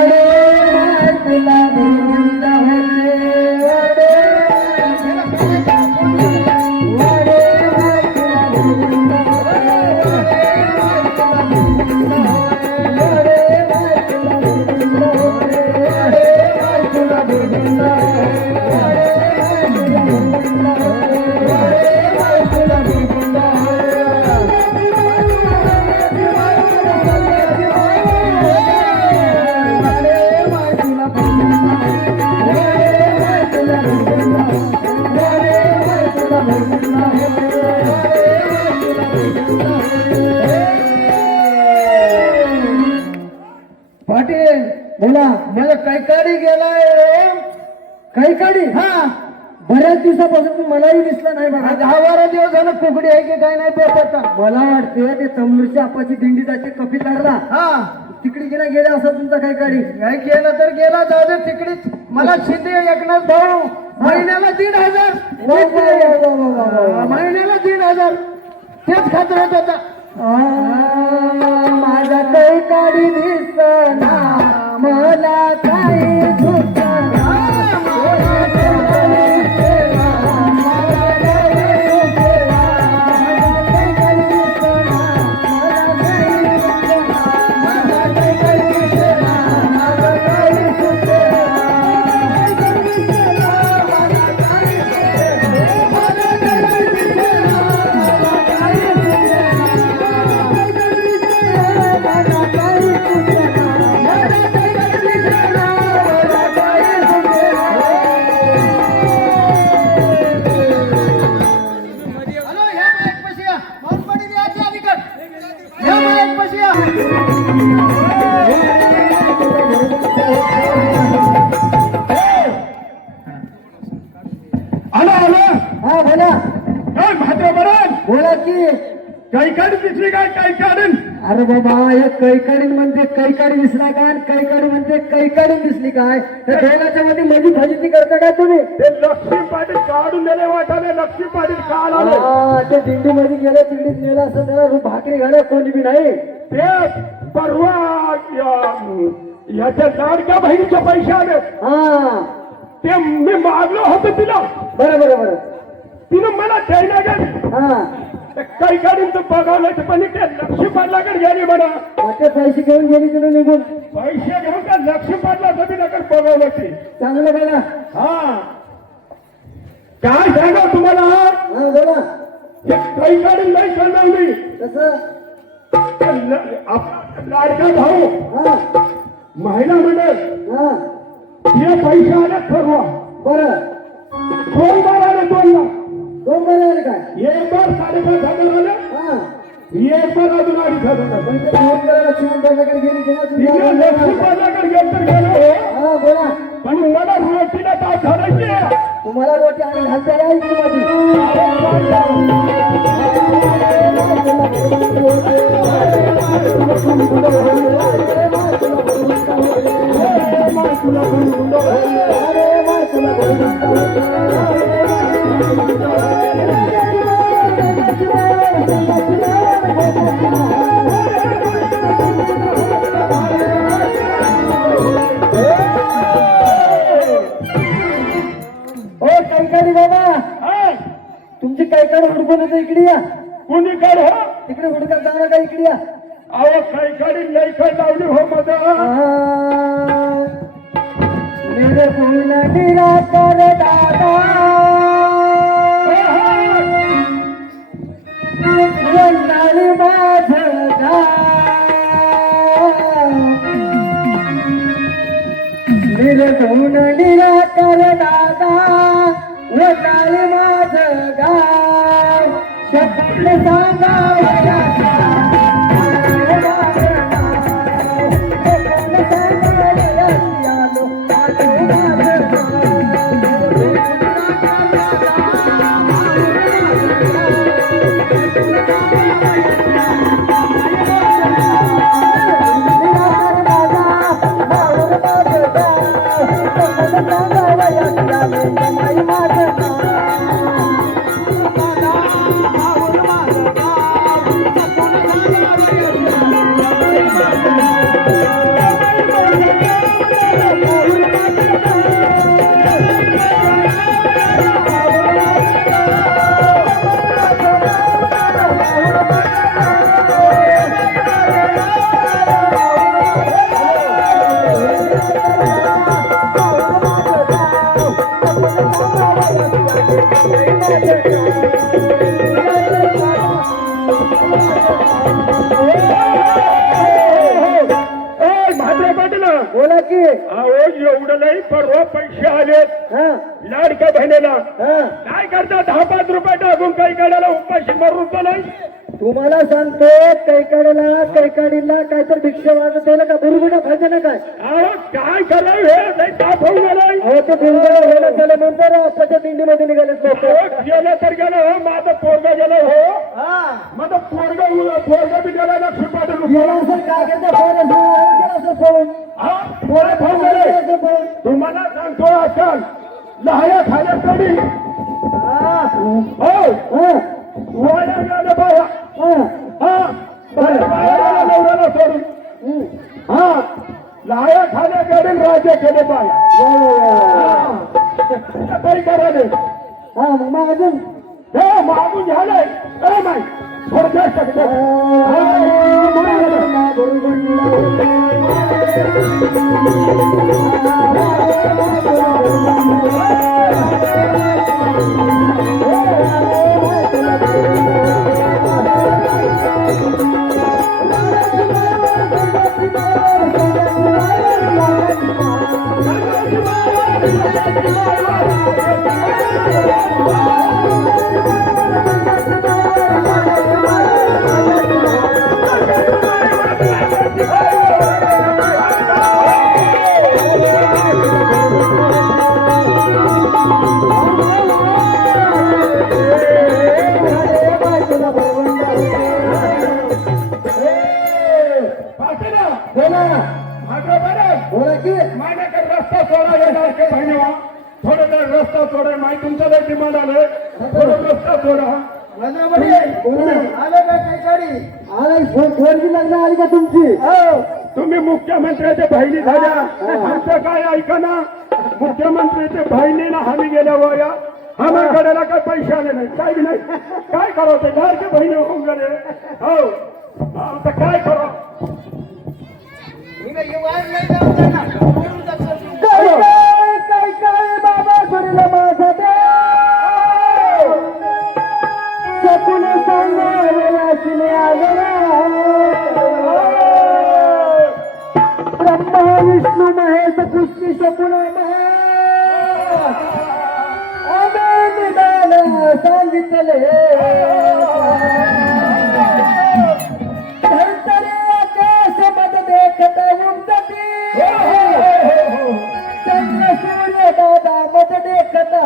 पाटील दिवसापासून मलाही दिसला नाही बघा दहा बारा दिवस झालं कुकडी आहे की काय नाही पेपरचा मला वाटते ते तमलूरच्या आपाची दिंडी जाते कपिल लागला हा. तिकडे गेला गेला असा तुमचा काय काढी काय केलं तर गेला जाऊ दे तिकडेच. मला शिंदे एकनाथ भाऊ. महिन्याला दीड हजार. महिन्याला दीड हजार. तेच खात राहत होता. माझा काही काढी दिसना मला काही अरे बाबा हे कैकाडी म्हणते कैकाडी दिसला काय कैकाडी म्हणते कैकाडी दिसली काय? त्या दोघांच्या मध्ये मधी फजिती करता का तुम्ही? ते लक्ष्मी पाटील काढून दिले वाटाने लक्ष्मी पाटील काल आले. हा, ते दिंडी मध्ये गेले तिकडे नेलं असं त्याला भाकरी घाला कोणी बी नाही. ते परवा याच्या लाडक्या बहिणीचे पैसे आले. हा. ते मी मागलो होतो तिला. बरं बरं बरं. तिनं मला द्यायला गेली. हा. काही काढून बघावलं पण ते लक्ष्मी पाटलाकडे गेली म्हणा. मग ते पैसे घेऊन गेली तिने निघून. पैसे घेऊन का लक्ष्मी पाटला जमीनाकडे बघावलं ते चांगलं गेला हा. काय सांगा तुम्हाला? हा बोला. ते काही काढून नाही कळवली कसं? लाडका भाऊ. हा. महिला मंडळ. हा. हे पैसे आले ठरवा. बरं. बार आले दोन लाख दोन आले काय? एक बार साडेपाच हजार आले हा. एक बार अजून अडीच हजार आले पण ते फोन करायला चिमण बघायला गेली की ना तिने तुम्ही लक्ष्मी पाटलाकडे गेलं तर गेलो. हा बोला. पण मला रोटीला ताप झालायची तुम्हाला रोटी आणि घालता माझी कैकाड हुडकून इकडे या. कुणी कर हो? तिकडे हुडकत जाणार का इकडे या? अहो काही काढी काय लावली हो माझा निर्गुण निराकर दादा वंदाळी माझ निर्गुण निराकर दादा Deus. काढायला उपाशी मारून नाही तुम्हाला सांगतो कैकाडीला कैकाडीला काहीतरी भिक्षा वाजत आहे ना का? बुरबुडा पाहिजे ना काय? अहो काय करावं हे? नाही ताप होऊन गेलाय. अहो ते बुरबुडा व्हायला त्याला नंतर आपाच्या दिंडीमध्ये निघालेत लोक. अहो, गेलं तर गेलं हो माझं पोरगा गेलं हो. माझं पोरगा पोरगा बी गेला लक्ष पाटील गेला असेल काय करता फोन गेला असेल फोन हा, पोरं खाऊन गेले असेल फोन तुम्हाला सांगतो आजकाल लहाया खाल्या हो. हा सोडून हा लहाया खाल्या राज्य केले पाहिजे वा. हा मग अजून सोडा येणार का बहिणीवा थोडं जर रस्ता सोडा माहिती तुमचं डिमांड आलंय थोडं रस्ता सोडा आलाय फोरची लग्न आली का तुमची? तुम्ही मुख्यमंत्र्याच्या बहिणी झाल्या. आमचं काय ऐका ना? मुख्यमंत्र्याच्या बहिणीला हमी गेल्या वया आम्हाकडे काय पैसे आले नाही काय बी नाही. काय करावं ते? लाडके बहिणी होऊन गेले. हो. आता काय करावं? विष्णू महेश कृष्ण सपून सांगितले धरतरी आकाश मद देखत उमटती। चंद्र सूर्य दादा मत देखता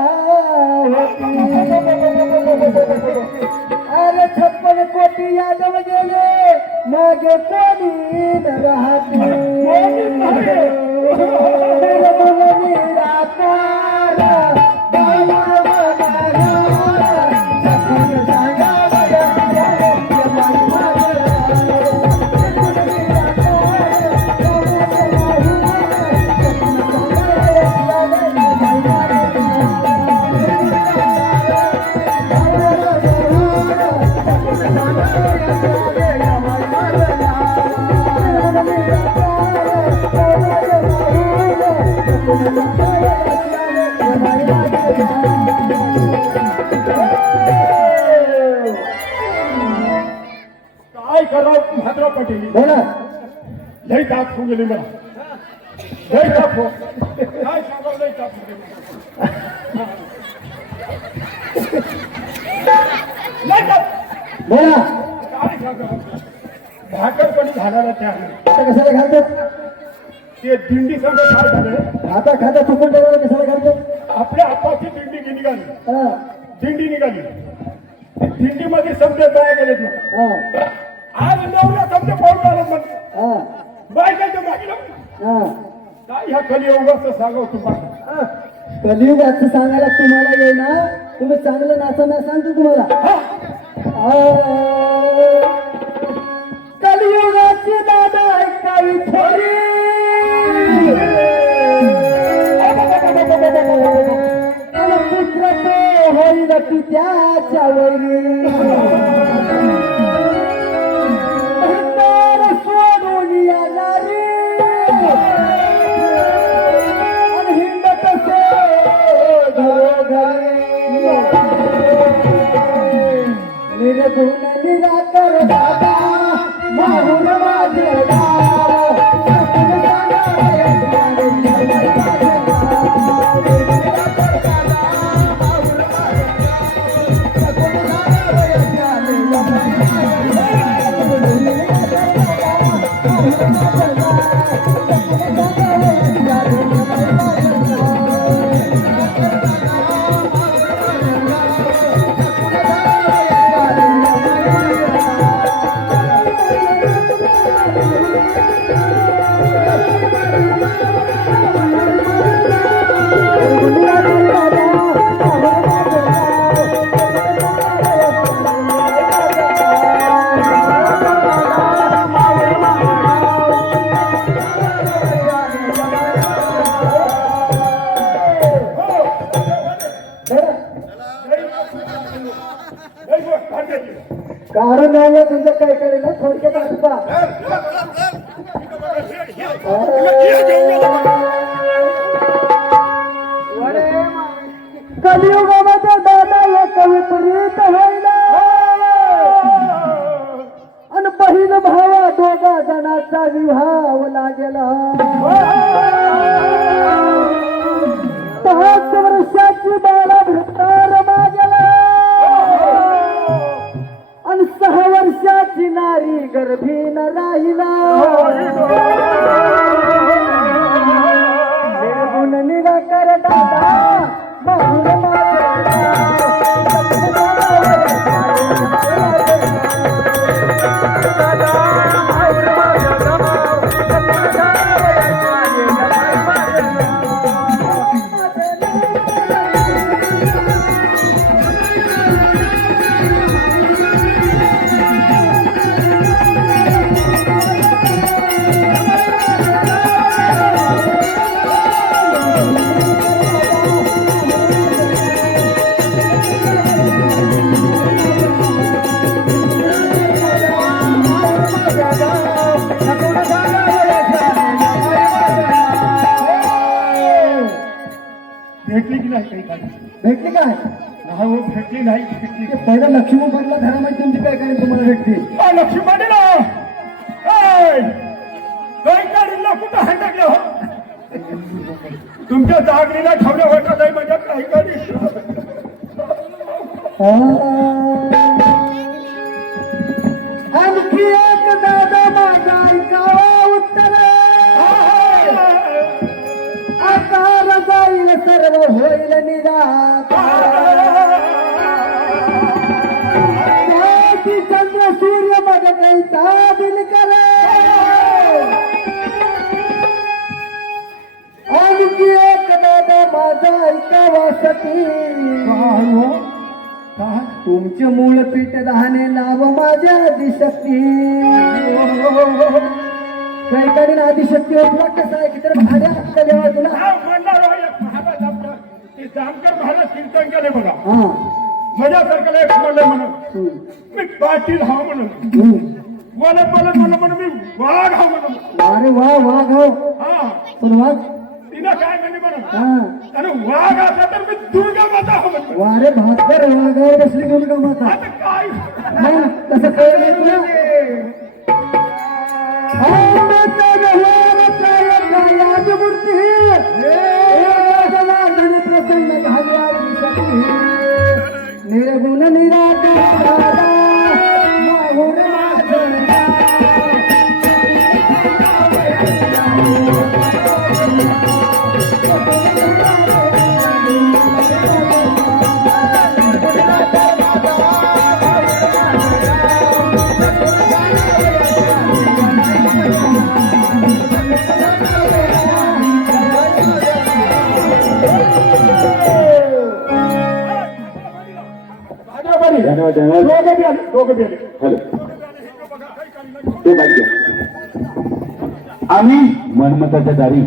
अरे छप्पन कोटी यादव राहते बोला लई ताप होऊन गेली मला. लई ताप हो काय सांगावं लई ताप होऊन गेली. लई ताप बोला काय सांगावं? भाकरपणी झालेला त्या आता कशाला घालतो? ते दिंडी संघ काय झालं? आता खाता चुकून टाकायला कशाला घालतो? आपल्या आपाची दिंडी निघाली? हा. दिंडी निघाली. दिंडीमध्ये समजा बाया गेलेत ना हा. आज समजा हा. बायकाच्या हा. काय ह्या कलियुगाचं सांगावं तुम्हाला? कलियुगाचं सांगायला तुम्हाला येईना. तुम्ही चांगलं नाचा मी सांगतो तुम्हाला. नाही तुमचं काय करेल थोडक्यात असता कलियुगामध्ये दादा एक विपरीत व्हायला. आणि बहीण भावा दोघा जणाचा विवाह लागेला. नाही पहिला लक्ष्मी पडला घरामध्ये तुमची काय काय तुम्हाला भेटते? काही गाडीला कुठं हंडकले हो? तुमच्या जागरीला ठेवलं वाटत नाही म्हणजे काही गाडी आणखी एक दादा माझा ऐकावा उत्तर. आता जाईल सर्व होईल निराकार. दादा माझा ऐकावासाठी तुमचे मूळ पीठ दहाने लाव माझ्या आदिशक्ती. कैकाडीन आदिशक्ती ओळखला कसा आहे की तर भाड्या हक्क देवा तुला. हा, हो, जामकर. महाराज कीर्तन केले बघा. हा. माझ्यासारख्याला एक म्हणलं म्हणून. मी पाटील हा म्हणून. मला बोलत म्हणलं म्हणून मी वाघ हा म्हणून. अरे वा वाघ हो हा. पण वाघ तिनं काय म्हणले हा आणि वाघ असला तर मी दुर्गा माता हा म्हणतो वारे भास्कर वाघावर बसली दुर्गा माता. आता काय? मग कसं कळलं तुला? प्रसन्न झाल्या निर्गुण निराकार माहुर आम्ही मनमताच्या दारी